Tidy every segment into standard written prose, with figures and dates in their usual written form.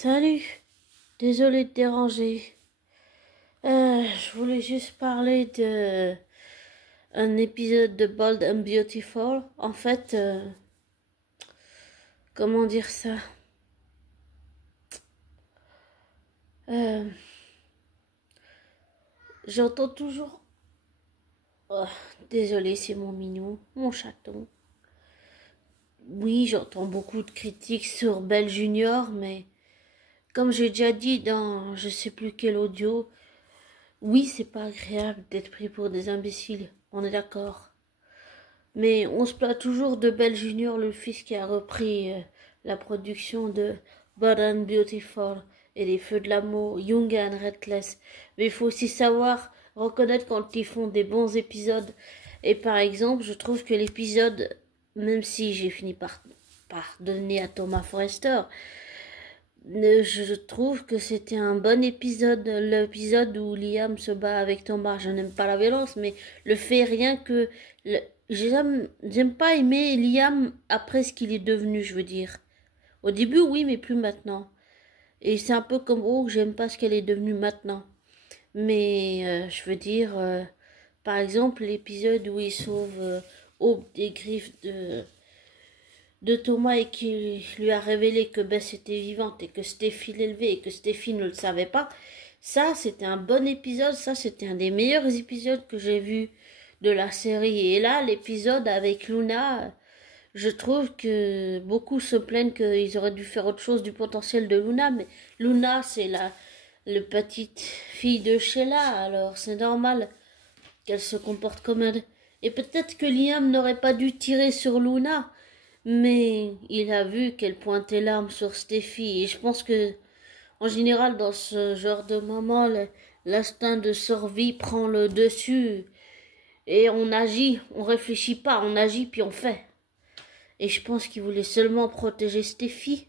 Salut, désolé de déranger. Je voulais juste parler de un épisode de Bold and Beautiful. En fait, comment dire ça? Euh, J'entends toujours. Oh, désolé, c'est mon minou, mon chaton. Oui, j'entends beaucoup de critiques sur Belle Junior, mais comme j'ai déjà dit dans je sais plus quel audio, oui, c'est pas agréable d'être pris pour des imbéciles. On est d'accord. Mais on se plaint toujours de Belle Junior, le fils qui a repris la production de Bold and Beautiful et les Feux de l'amour, Young and Restless. Mais il faut aussi savoir reconnaître quand ils font des bons épisodes. Et par exemple, je trouve que l'épisode, même si j'ai fini par donner à Thomas Forrester, je trouve que c'était un bon épisode, l'épisode où Liam se bat avec Thomas. Je n'aime pas la violence, mais le fait rien que... j'aime pas aimer Liam après ce qu'il est devenu, je veux dire. Au début, oui, mais plus maintenant. Et c'est un peu comme oh, j'aime pas ce qu'elle est devenue maintenant. Mais je veux dire, par exemple, l'épisode où il sauve Hope des griffes de Thomas et qui lui a révélé que Bess était vivante et que Steffi l'élevait et que Steffi ne le savait pas, ça c'était un bon épisode, ça c'était un des meilleurs épisodes que j'ai vu de la série. Et là, l'épisode avec Luna, je trouve que beaucoup se plaignent qu'ils auraient dû faire autre chose du potentiel de Luna, mais Luna c'est la petite fille de Sheila, alors c'est normal qu'elle se comporte comme elle. Et peut-être que Liam n'aurait pas dû tirer sur Luna, mais il a vu qu'elle pointait l'arme sur Steffi. Et je pense que, en général, dans ce genre de moment, l'instinct de survie prend le dessus. Et on agit, on réfléchit pas, on agit puis on fait. Et je pense qu'il voulait seulement protéger Steffi,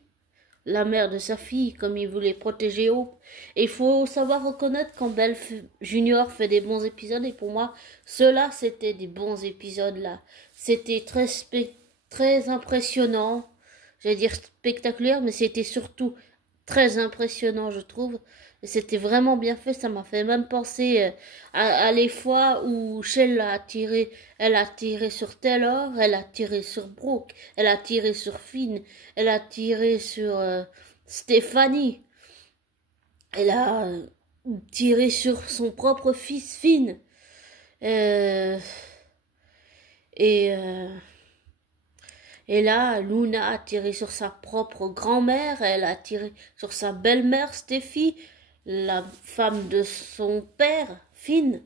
la mère de sa fille, comme il voulait protéger Hope. Et il faut savoir reconnaître quand Belle Junior fait des bons épisodes. Et pour moi, ceux-là, c'était des bons épisodes là. C'était très impressionnant. J'allais dire spectaculaire, mais c'était surtout très impressionnant, je trouve. Et c'était vraiment bien fait. Ça m'a fait même penser à les fois où Shell a tiré. Elle a tiré sur Taylor, elle a tiré sur Brooke, elle a tiré sur Finn, elle a tiré sur Stéphanie. Elle a tiré sur son propre fils Finn. Euh, et, euh, et là, Luna a tiré sur sa propre grand-mère, elle a tiré sur sa belle-mère Steffi, la femme de son père, Finn.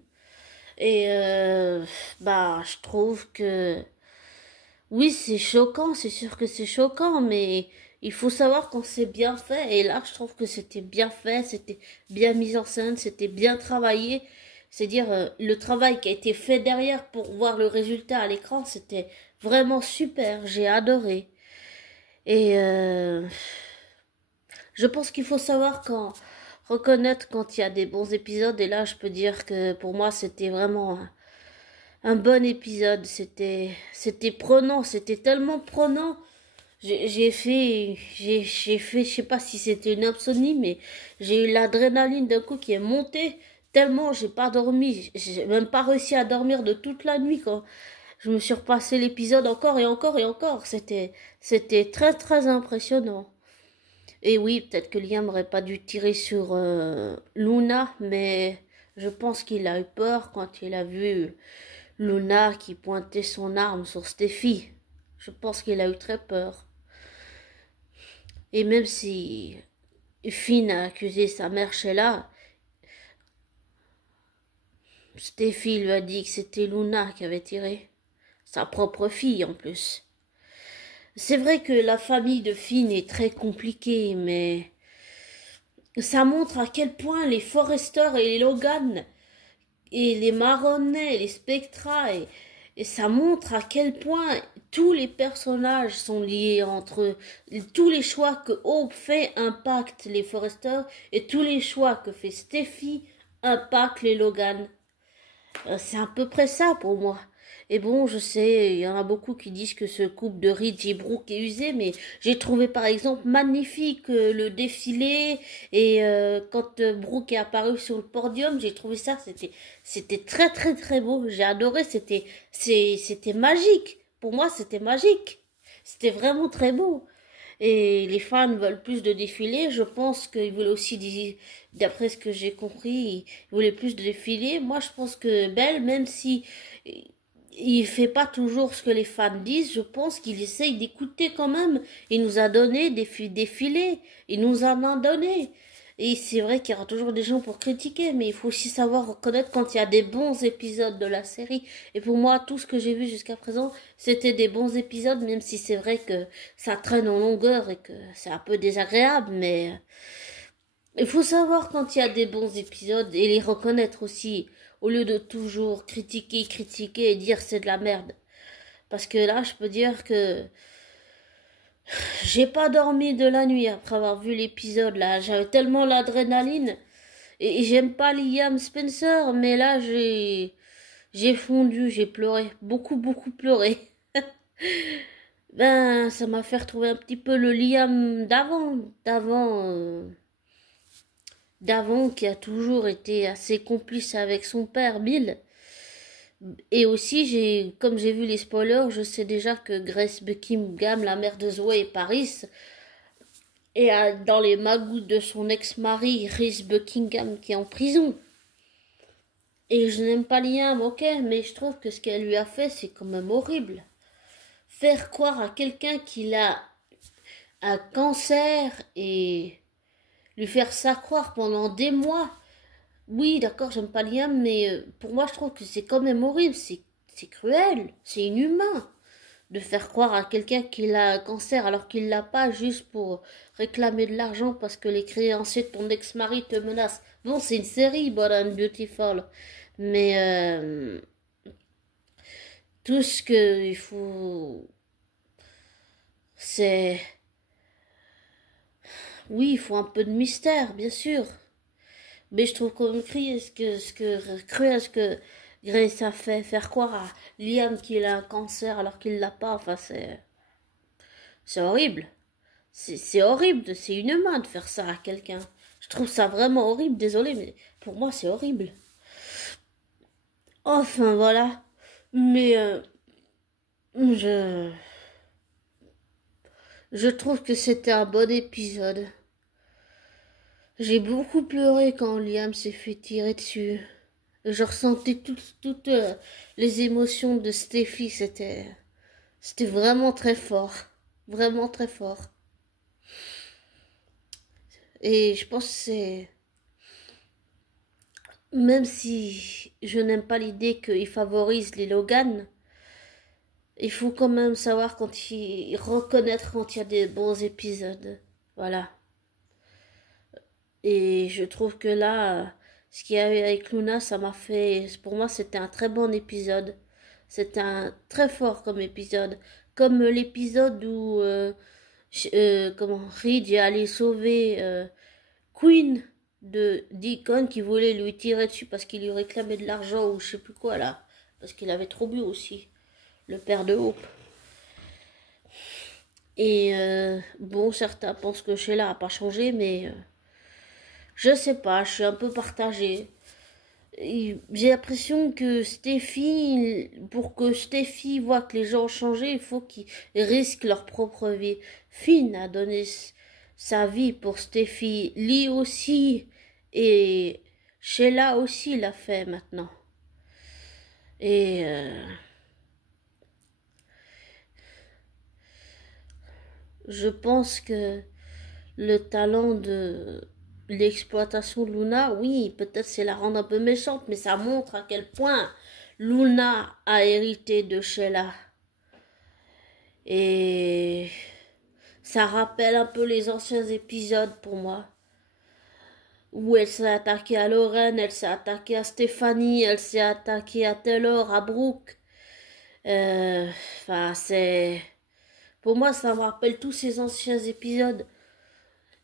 Et je trouve que oui, c'est choquant, c'est sûr que c'est choquant, mais il faut savoir quand c'est bien fait. Et là, je trouve que c'était bien fait, c'était bien mis en scène, c'était bien travaillé. C'est-à-dire, le travail qui a été fait derrière pour voir le résultat à l'écran, c'était vraiment super, j'ai adoré. Et je pense qu'il faut savoir reconnaître quand il y a des bons épisodes. Et là, je peux dire que pour moi, c'était vraiment un bon épisode. C'était prenant, c'était tellement prenant. J'ai fait, je sais pas si c'était une insomnie, mais j'ai eu l'adrénaline d'un coup qui est montée tellement j'ai pas dormi. J'ai même pas réussi à dormir de toute la nuit quand je me suis repassé l'épisode encore et encore et encore. C'était très très impressionnant. Et oui, peut-être que Liam n'aurait pas dû tirer sur Luna, mais je pense qu'il a eu peur quand il a vu Luna qui pointait son arme sur Steffi. Je pense qu'il a eu très peur. Et même si Finn a accusé sa mère Sheila, Steffi lui a dit que c'était Luna qui avait tiré. Sa propre fille en plus. C'est vrai que la famille de Finn est très compliquée, mais ça montre à quel point les Forrester et les Logan et les Maronnets et les Spectra et ça montre à quel point tous les personnages sont liés entre eux. Tous les choix que Hope fait impactent les Forrester et tous les choix que fait Steffi impactent les Logan. C'est à peu près ça pour moi. Et bon, je sais, il y en a beaucoup qui disent que ce couple de Reed et Brooke est usé, mais j'ai trouvé par exemple magnifique le défilé et quand Brooke est apparu sur le podium, j'ai trouvé ça, c'était très très très beau. J'ai adoré, c'était magique. Pour moi, c'était magique. C'était vraiment très beau. Et les fans veulent plus de défilés. Je pense qu'ils voulaient aussi, d'après ce que j'ai compris, ils voulaient plus de défilés. Moi, je pense que Belle, même si il fait pas toujours ce que les fans disent, je pense qu'il essaye d'écouter quand même. Il nous a donné des défilés. Il nous en a donné. Et c'est vrai qu'il y aura toujours des gens pour critiquer, mais il faut aussi savoir reconnaître quand il y a des bons épisodes de la série. Et pour moi, tout ce que j'ai vu jusqu'à présent, c'était des bons épisodes, même si c'est vrai que ça traîne en longueur et que c'est un peu désagréable, mais il faut savoir quand il y a des bons épisodes et les reconnaître aussi, au lieu de toujours critiquer, critiquer et dire c'est de la merde. Parce que là, je peux dire que j'ai pas dormi de la nuit après avoir vu l'épisode là. J'avais tellement l'adrénaline. Et j'aime pas Liam Spencer, mais là j'ai fondu, j'ai pleuré. Beaucoup, beaucoup pleuré. Ben, ça m'a fait retrouver un petit peu le Liam d'avant qui a toujours été assez complice avec son père, Bill. Et aussi, comme j'ai vu les spoilers, je sais déjà que Grace Buckingham, la mère de Zoé et Paris, est dans les magouilles de son ex-mari, Reese Buckingham, qui est en prison. Et je n'aime pas Liam, ok, mais je trouve que ce qu'elle lui a fait, c'est quand même horrible. Faire croire à quelqu'un qu'il a un cancer et lui faire ça croire pendant des mois. Oui, d'accord, j'aime pas Liam, mais pour moi, je trouve que c'est quand même horrible. C'est cruel, c'est inhumain de faire croire à quelqu'un qu'il a un cancer alors qu'il l'a pas juste pour réclamer de l'argent parce que les créanciers de ton ex-mari te menacent. Bon, c'est une série, Bold and Beautiful, mais tout ce que il faut, c'est oui, il faut un peu de mystère, bien sûr. Mais je trouve quand même cruel ce que Grace a fait faire croire à Liam qu'il a un cancer alors qu'il l'a pas. Enfin, c'est horrible. C'est horrible, c'est inhumain de faire ça à quelqu'un. Je trouve ça vraiment horrible, désolé, mais pour moi c'est horrible. Enfin voilà. Mais je je trouve que c'était un bon épisode. J'ai beaucoup pleuré quand Liam s'est fait tirer dessus. Je ressentais toutes les émotions de Steffi. C'était vraiment très fort. Vraiment très fort. Et je pense que c'est... Même si je n'aime pas l'idée qu'il favorise les Logan, il faut quand même savoir reconnaître quand il y a des bons épisodes. Voilà. Et je trouve que là, ce qu'il y a eu avec Luna, ça m'a fait... Pour moi, c'était un très bon épisode. C'était un très fort comme épisode. Comme l'épisode où comment Reed est allé sauver Queen de Deacon qui voulait lui tirer dessus parce qu'il lui réclamait de l'argent ou je sais plus quoi là. Parce qu'il avait trop bu aussi. Le père de Hope. Et bon, certains pensent que Sheila a pas changé, mais je sais pas, je suis un peu partagée. J'ai l'impression que Steffi, pour que Steffi voit que les gens ont changé, il faut qu'ils risquent leur propre vie. Finn a donné sa vie pour Steffi. Lee aussi. Et Sheila aussi l'a fait maintenant. Et je pense que le talent de l'exploitation de Luna, oui, peut-être c'est la rendre un peu méchante, mais ça montre à quel point Luna a hérité de Sheila. Et ça rappelle un peu les anciens épisodes pour moi. Où elle s'est attaquée à Lorraine, elle s'est attaquée à Stéphanie, elle s'est attaquée à Taylor, à Brooke. Enfin, c'est... Pour moi, ça me rappelle tous ces anciens épisodes.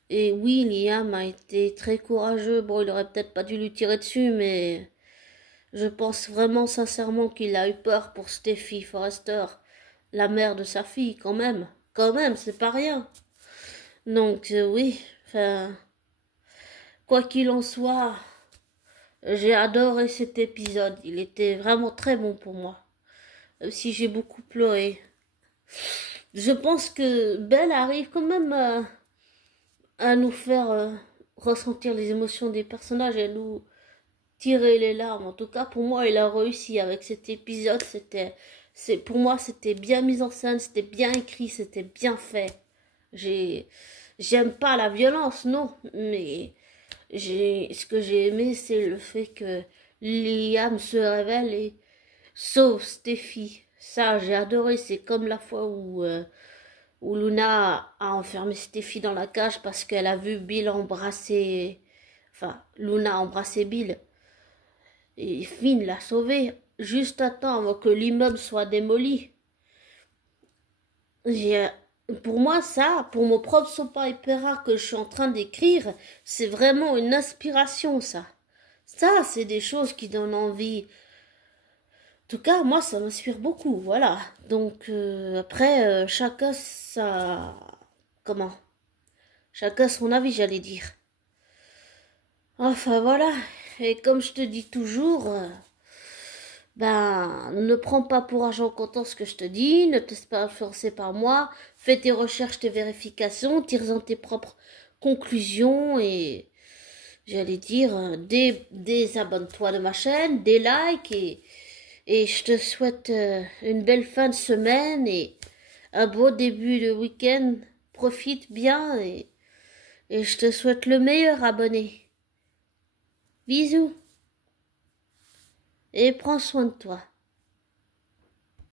Et oui, Liam a été très courageux. Bon, il aurait peut-être pas dû lui tirer dessus, mais Je pense vraiment sincèrement qu'il a eu peur pour Steffi Forrester, la mère de sa fille, quand même. Quand même, c'est pas rien. Donc, oui, enfin, quoi qu'il en soit, j'ai adoré cet épisode. Il était vraiment très bon pour moi. Même si j'ai beaucoup pleuré. Je pense que Belle arrive quand même à nous faire ressentir les émotions des personnages et à nous tirer les larmes. En tout cas, pour moi, il a réussi avec cet épisode. Pour moi, c'était bien mis en scène, c'était bien écrit, c'était bien fait. J'aime pas la violence, non, mais ce que j'ai aimé, c'est le fait que Liam se révèle et sauve Steffi. Ça, j'ai adoré. C'est comme la fois où Luna a enfermé Steffi dans la cage parce qu'elle a vu Bill embrasser. Enfin, Luna a embrassé Bill. Et Finn l'a sauvé juste à temps avant que l'immeuble soit démoli. J'ai, pour moi, ça, pour mon propre soap opera que je suis en train d'écrire, c'est vraiment une inspiration, ça. Ça, c'est des choses qui donnent envie. En tout cas, moi, ça m'inspire beaucoup, voilà. Donc, après, chacun sa... Comment? Chacun son avis, j'allais dire. Enfin, voilà. Et comme je te dis toujours, ben, ne prends pas pour argent comptant ce que je te dis, ne te laisse pas influencer par moi, fais tes recherches, tes vérifications, tire-en tes propres conclusions et, j'allais dire, désabonne-toi de ma chaîne, des likes et je te souhaite une belle fin de semaine et un beau début de week-end. Profite bien et je te souhaite le meilleur, abonné. Bisous et prends soin de toi.